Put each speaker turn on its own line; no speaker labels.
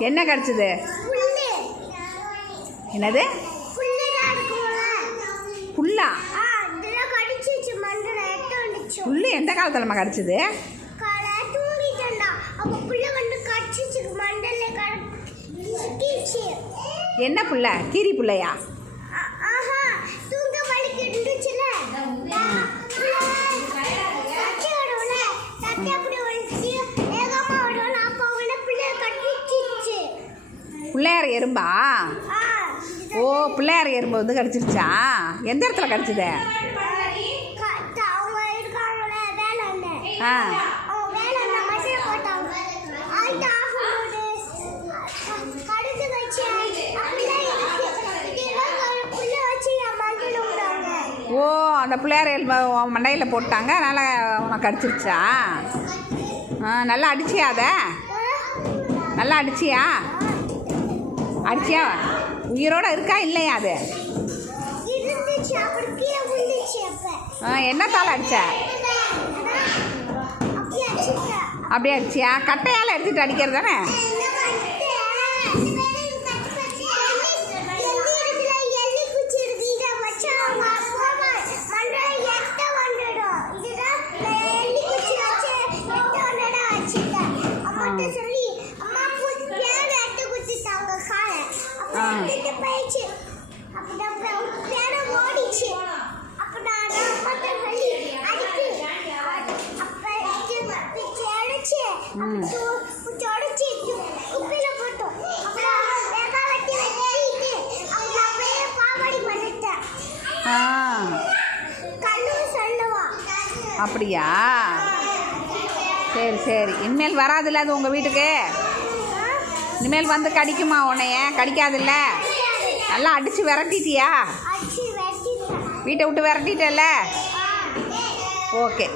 என்ன கடிச்சது? என்னது? புல்லா? புல்லு எந்த காலத்துலமா கடிச்சது?
புள்ள
என்ன புல்ல? கீரி புள்ளையா பிள்ளையார் எறும்பா? ஓ பிள்ளையார் எறும்பு வந்து கடிச்சிருச்சா? எந்த இடத்துல கடிச்சது? ஆ. ஓ அந்த பிள்ளையார் எலும்பை மண்டையில் போட்டாங்க அதனால் உனக்கு கடிச்சிருச்சா? ஆ நல்லா அடிச்சியா அதை? நல்லா அடிச்சியா? அடிச்சியா? உயிரோட இருக்கா இல்லையா அது? ஆ என்னத்தால் அடிச்ச?
அப்படியே
அடிச்சியா? கட்டையால் எடுத்துட்டு அடிக்கிறது தானே?
அப்படியா?
சரி சரி. இனிமேல் வராதுல்ல அது உங்கள் வீட்டுக்கு? இனிமேல் வந்து கடிக்குமா உன்னைய? கடிக்காதுல்ல? நல்லா அடித்து விரட்டிட்டியா? வீட்டை விட்டு விரட்டிட்டல்ல? ஓகே.